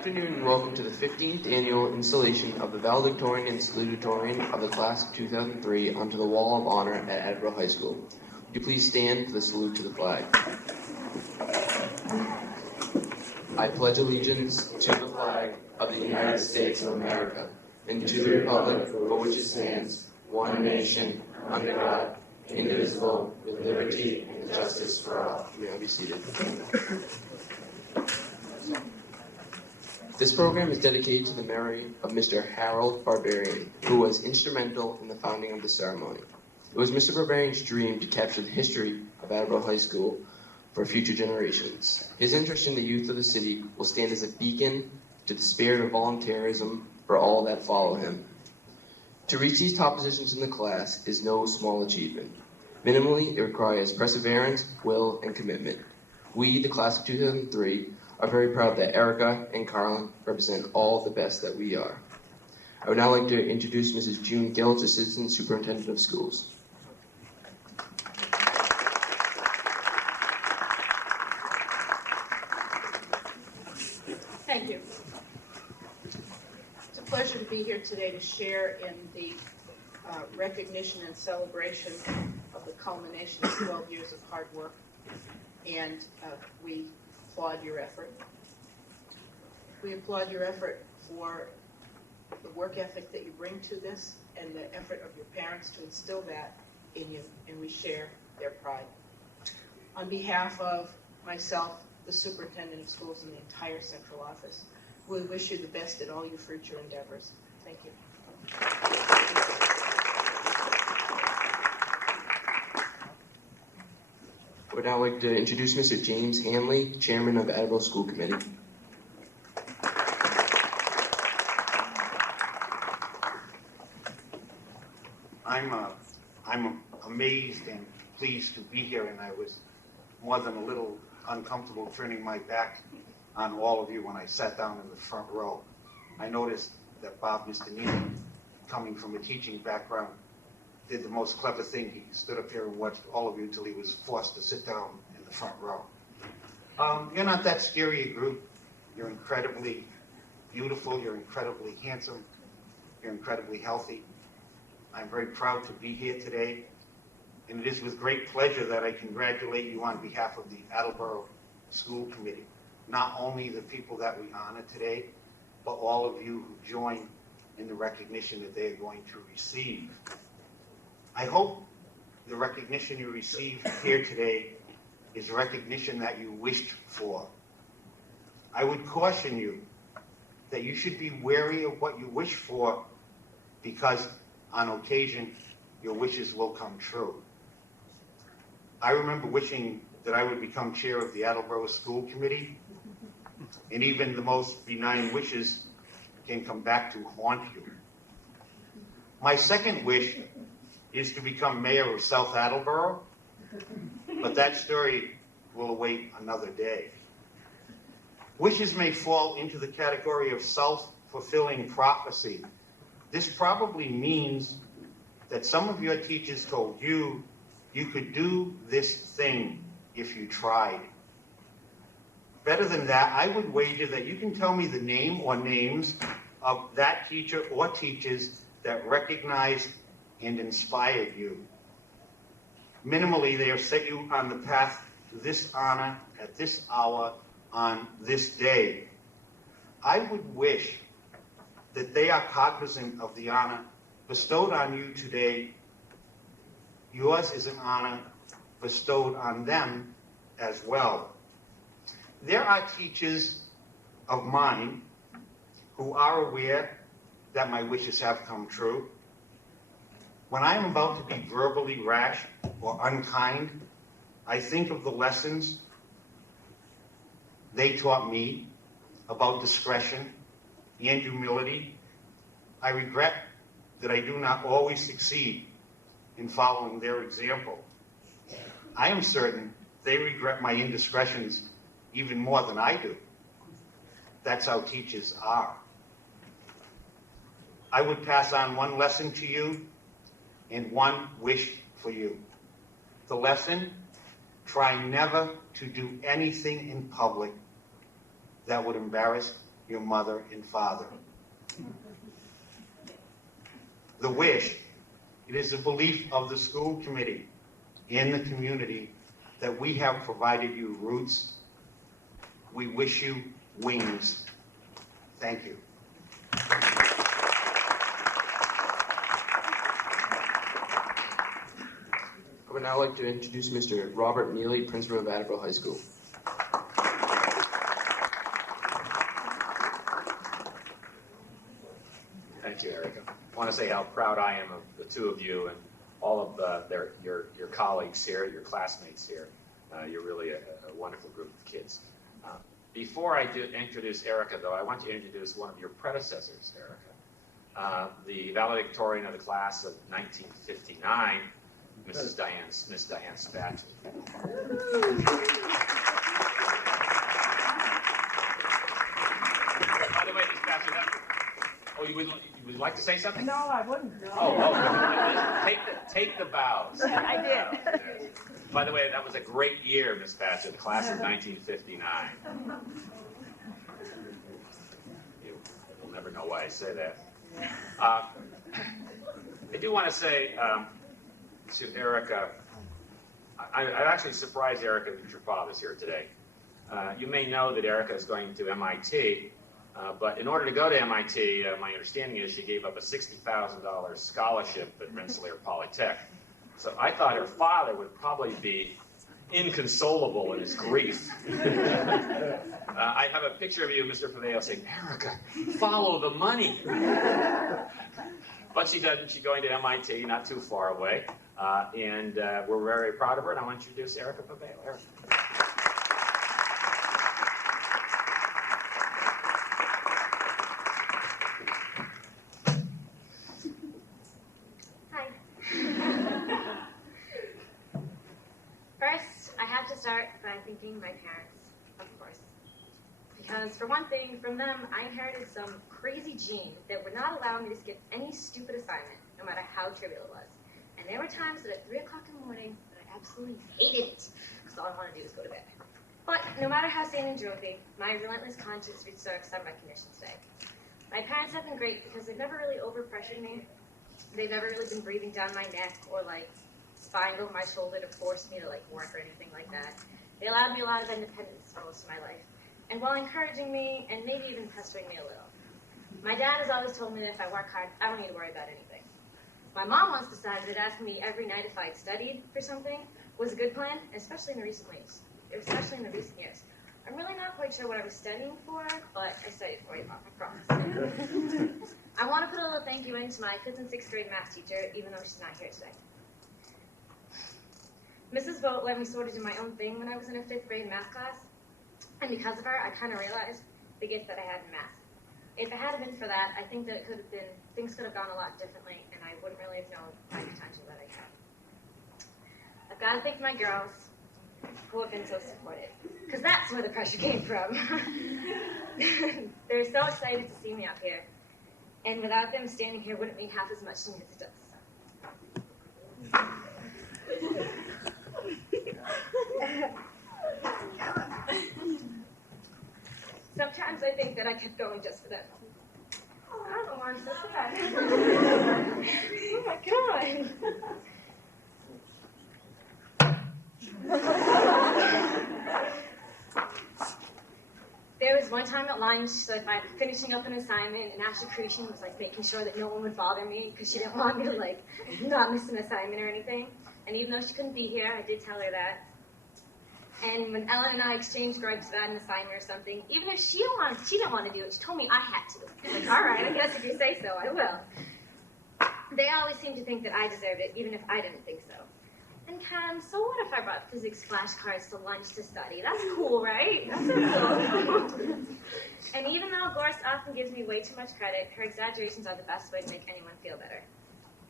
afternoon and welcome to the 15th annual installation of the valedictorian and salutatorian of the class of 2003 onto the Wall of Honor at Attleboro High School. Would you please stand for the salute to the flag? I pledge allegiance to the flag of the United States of America and to the republic for which it stands, one nation, under God, indivisible, with liberty and justice for all. You may be seated. This program is dedicated to the memory of Mr. Harold Barbarian, who was instrumental in the founding of the ceremony. It was Mr. Barbarian's dream to capture the history of Attleboro High School for future generations. His interest in the youth of the city will stand as a beacon to the spirit of volunteerism for all that follow him. To reach these top positions in the class is no small achievement. Minimally, it requires perseverance, will, and commitment. We, the class of 2003, are very proud that Erica and Carlin represent all the best that we are. I would now like to introduce Mrs. June Giltz, Assistant Superintendent of Schools. Thank you. It's a pleasure to be here today to share in the recognition and celebration of the culmination of 12 years of hard work, and we applaud your effort. We applaud your effort for the work ethic that you bring to this and the effort of your parents to instill that in you, and we share their pride. On behalf of myself, the superintendent of schools, and the entire central office, we wish you the best in all your future endeavors. Thank you. I would now like to introduce Mr. James Hanley, Chairman of Attleboro School Committee. I'm amazed and pleased to be here, and I was more than a little uncomfortable turning my back on all of you when I sat down in the front row. I noticed that Bob Mistinini, coming from a teaching background, did the most clever thing. He stood up here and watched all of you until he was forced to sit down in the front row. You're not that scary a group. You're incredibly beautiful. You're incredibly handsome. You're incredibly healthy. I'm very proud to be here today, and it is with great pleasure that I congratulate you on behalf of the Attleboro School Committee. Not only the people that we honor today, but all of you who join in the recognition that they are going to receive. I hope the recognition you receive here today is recognition that you wished for. I would caution you that you should be wary of what you wish for, because on occasion your wishes will come true. I remember wishing that I would become chair of the Attleboro School Committee, and even the most benign wishes can come back to haunt you. My second wish is to become mayor of South Attleboro, but that story will await another day. Wishes may fall into the category of self-fulfilling prophecy. This probably means that some of your teachers told you you could do this thing if you tried. Better than that, I would wager that you can tell me the name or names of that teacher or teachers that recognized and inspired you. Minimally, they have set you on the path to this honor at this hour on this day. I would wish that they are cognizant of the honor bestowed on you today. Yours is an honor bestowed on them as well. There are teachers of mine who are aware that my wishes have come true. When I am about to be verbally rash or unkind, I think of the lessons they taught me about discretion and humility. I regret that I do not always succeed in following their example. I am certain they regret my indiscretions even more than I do. That's how teachers are. I would pass on one lesson to you and one wish for you. The lesson: try never to do anything in public that would embarrass your mother and father. The wish, it is the belief of the school committee and the community that we have provided you roots. We wish you wings. Thank you. I would now like to introduce Mr. Robert Neely, principal of Attleboro High School. Thank you, Erica. I want to say how proud I am of the two of you and all of your colleagues here, your classmates here. You're really a wonderful group of kids. Before I do introduce Erica, though, I want to introduce one of your predecessors, Erica. The valedictorian of the class of 1959, Miss Diane Spatch. By the way, Miss Spatch, oh, you would like to say something? No, I wouldn't. No. Oh, take the bows. I did. By the way, that was a great year, Miss Patchett, the class of 1959. You'll never know why I say that. I do want to say to Erica, I actually surprised Erica that your father's here today. You may know that Erica is going to MIT, but in order to go to MIT, my understanding is she gave up a $60,000 scholarship at Rensselaer Polytech. So I thought her father would probably be inconsolable in his grief. I have a picture of you, Mr. Fadeo, saying, Erica, follow the money. But she doesn't. She's going to MIT, not too far away. And we're very proud of her, and I want to introduce Erica Fadeo. Erica. Thanking my parents, of course. Because for one thing, from them, I inherited some crazy gene that would not allow me to skip any stupid assignment, no matter how trivial it was. And there were times that at 3 o'clock in the morning that I absolutely hated it, because all I wanted to do was go to bed. But no matter how sane and drove me, my relentless conscience reached some recognition today. My parents have been great because they've never really overpressured me. They've never really been breathing down my neck or spying over my shoulder to force me to work or anything like that. They allowed me a lot of independence for most of my life, and while encouraging me and maybe even pestering me a little. My dad has always told me that if I work hard, I don't need to worry about anything. My mom once decided that asking me every night if I had studied for something was a good plan, especially in the recent years. I'm really not quite sure what I was studying for, but I studied for you, Mom, I promise. I want to put a little thank you in to my 5th and 6th grade math teacher, even though she's not here today. Mrs. Vogt let me sort of do my own thing when I was in a 5th grade math class, and because of her, I kind of realized the gift that I had in math. If it hadn't been for that, I think that things could have gone a lot differently, and I wouldn't really have known my potential that I had. I've got to thank my girls, who have been so supportive, because that's where the pressure came from. They're so excited to see me up here, and without them standing here wouldn't mean half as much to me as it does. Sometimes I think that I kept going just for them. I don't know why I'm so sad. Oh my God. There was one time at lunch, by finishing up an assignment, and Ashley Creation was making sure that no one would bother me because she didn't want me to not miss an assignment or anything. And even though she couldn't be here, I did tell her that. And when Ellen and I exchanged gripes about an assignment or something, even if she didn't want to do it, she told me I had to. All right, I guess if you say so, I will. They always seem to think that I deserved it, even if I didn't think so. And Cam, so what if I brought physics flashcards to lunch to study? That's cool, right? That's so cool. And even though Gorse often gives me way too much credit, her exaggerations are the best way to make anyone feel better.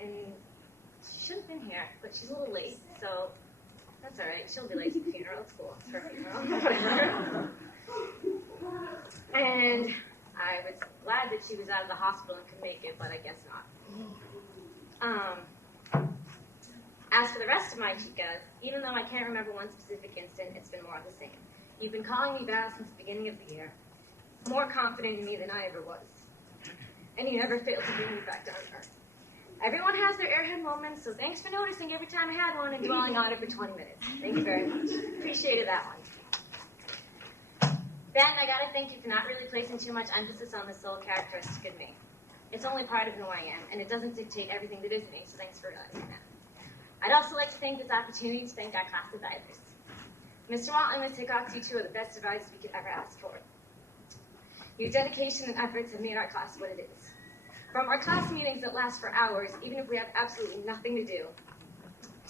And she should have been here, but she's a little late, so that's all right. She'll be late to the funeral. It's cool. It's her funeral. Whatever. And I was glad that she was out of the hospital and could make it, but I guess not. As for the rest of my chicas, even though I can't remember one specific instant, it's been more of the same. You've been calling me Val since the beginning of the year. more confident in me than I ever was. And he never failed to bring me back down to earth. Everyone has their airhead moments, so thanks for noticing every time I had one and dwelling on it for 20 minutes. Thank you very much. Appreciated that one. Ben, I gotta thank you for not really placing too much emphasis on the sole characteristic of me. It's only part of who I am, and it doesn't dictate everything that is me, so thanks for realizing that. I'd also like to take this opportunity to thank our class advisors. Mr. Walt and Ms. Hickox, you two are the best advisors we could ever ask for. Your dedication and efforts have made our class what it is. From our class meetings that last for hours, even if we have absolutely nothing to do,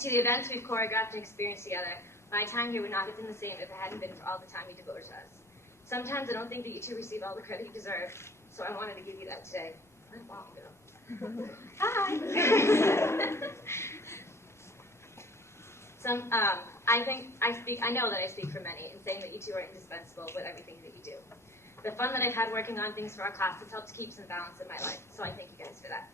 to the events we've choreographed and experienced together, my time here would not have been the same if it hadn't been for all the time you devoted to us. Sometimes I don't think that you two receive all the credit you deserve, so I wanted to give you that today. Let Walt go. Hi! I know that I speak for many in saying that you two are indispensable with everything that you do. The fun that I've had working on things for our class has helped to keep some balance in my life, so I thank you guys for that.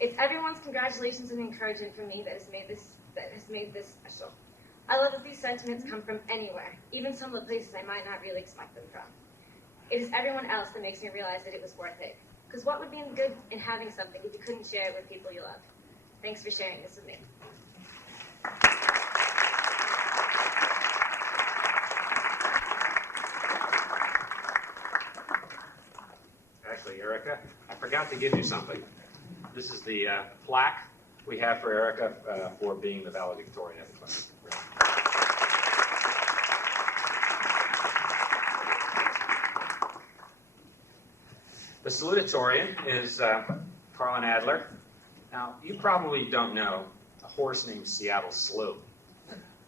It's everyone's congratulations and encouragement from me that has made this special. I love that these sentiments come from anywhere, even some of the places I might not really expect them from. It is everyone else that makes me realize that it was worth it. Because what would be good in having something if you couldn't share it with people you love? Thanks for sharing this with me. Actually, Erica, I forgot to give you something. This is the plaque we have for Erica for being the valedictorian of the class. The salutatorian is Carlin Adler. Now, you probably don't know a horse named Seattle Slew.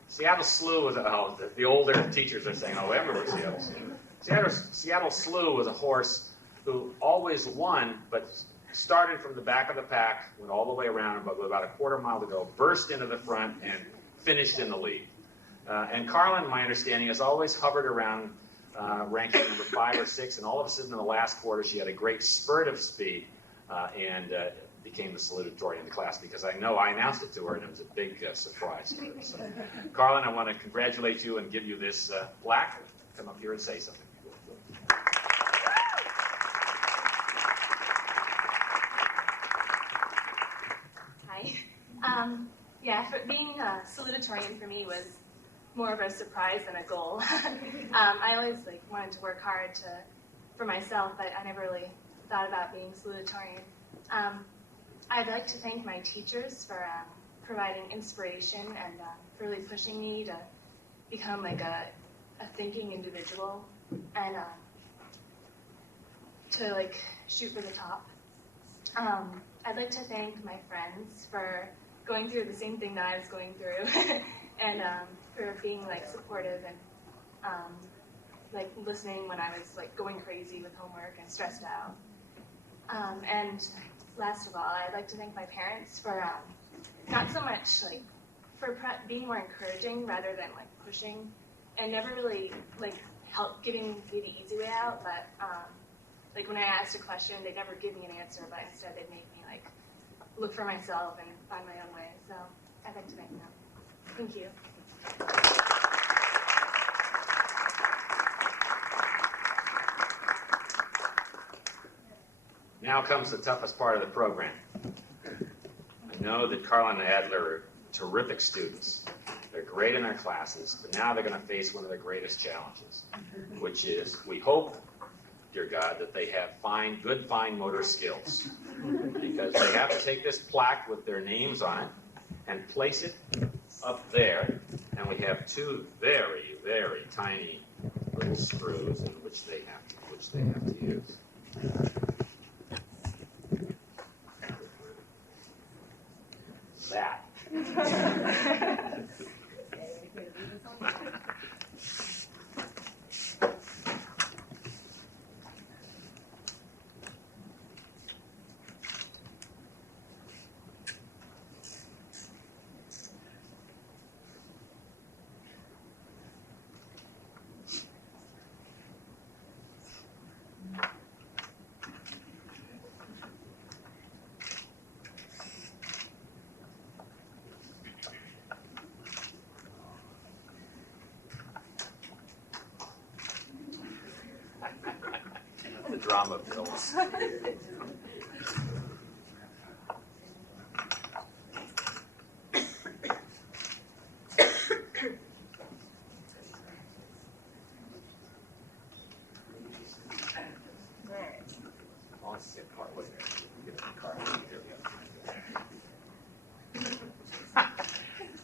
Seattle Slew was, the older teachers are saying, oh, I remember Seattle Slew. Seattle Slew was a horse who always won, but started from the back of the pack, went all the way around, but with about a quarter mile to go, burst into the front, and finished in the lead. And Carlin, my understanding, has always hovered around ranking number 5 or 6, and all of a sudden in the last quarter she had a great spurt of speed and became the salutatorian in the class, because I know I announced it to her and it was a big surprise to her. So, Carlin, I want to congratulate you and give you this plaque. Come up here and say something. Being salutatorian for me was more of a surprise than a goal. I always wanted to work hard for myself, but I never really thought about being salutatorian. I'd like to thank my teachers for providing inspiration and for really pushing me to become a thinking individual and to shoot for the top. I'd like to thank my friends for going through the same thing that I was going through and for being supportive and listening when I was like going crazy with homework and stressed out. And last of all, I'd like to thank my parents for not so much like for being more encouraging rather than like pushing, and never really like help giving me the easy way out. But like when I asked a question, they'd never give me an answer, but instead they'd make me like look for myself and find my own way. So I'd like to thank them. Thank you. Now comes the toughest part of the program. I know that Carlin and Adler are terrific students. They're great in their classes, but now they're going to face one of their greatest challenges, which is, we hope, dear God, that they have good fine motor skills, because they have to take this plaque with their names on it and place it up there, and we have two very, very tiny little screws in which they have to use. That. drama bills.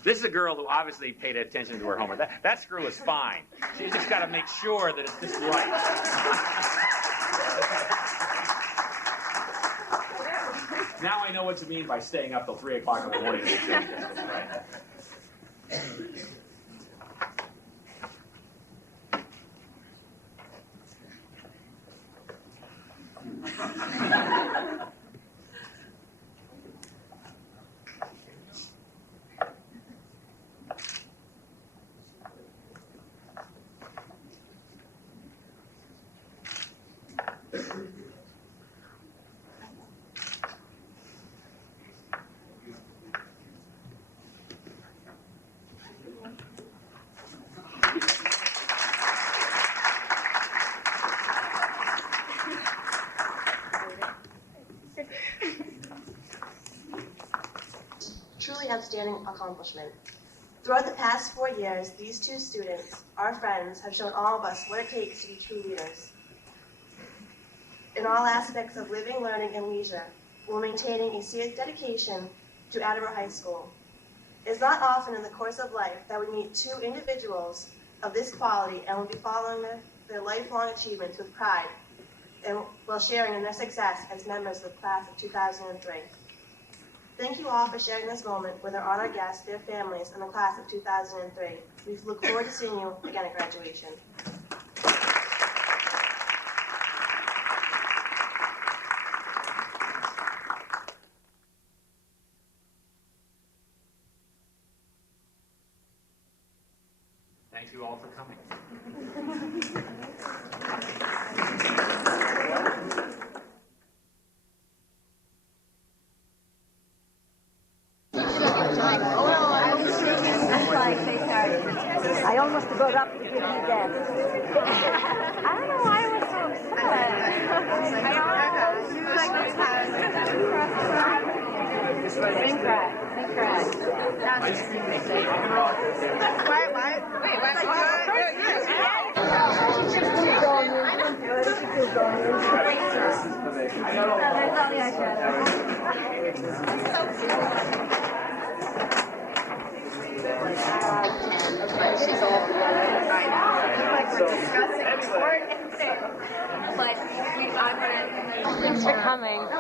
This is a girl who obviously paid attention to her homework. That screw is fine. She's just got to make sure that it's just right. Now I know what you mean by staying up till 3 o'clock in the morning to change this. Right. Truly outstanding accomplishment. Throughout the past 4 years, these two students, our friends, have shown all of us what it takes to be true leaders. In all aspects of living, learning, and leisure, while maintaining a serious dedication to Attleboro High School. It is not often in the course of life that we meet two individuals of this quality and will be following their lifelong achievements with pride and while sharing in their success as members of the class of 2003. Thank you all for sharing this moment with our honored guests, their families, and the class of 2003. We look forward to seeing you again at graduation. Thank you all for coming. I almost got up to give you death. I don't know why I was so upset. Big cry. That's interesting. Why? Wait, Thanks for coming. I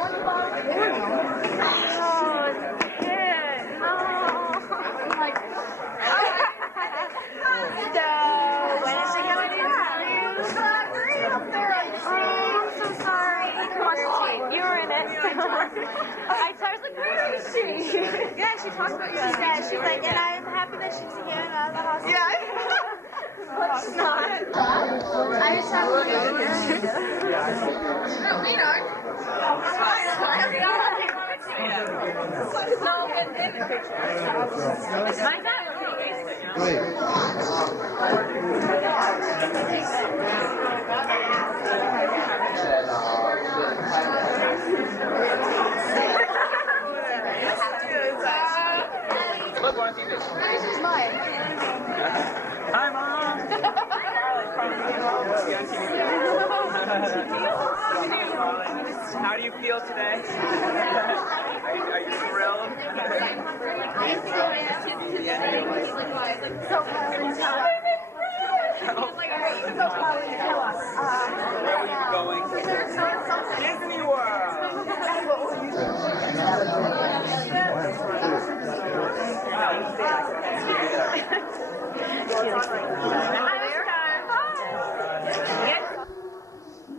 was like, where is she? Yeah, she talked about you. She's like, and I'm happy that she's here and out of the hospital. Yeah. But she's not. I just have to no, we know. No, in the picture. My dad Look, want to see this? This is mine. Hi, Mom. How do you feel today? Are you thrilled? So Where are you going? Disney World. Wow.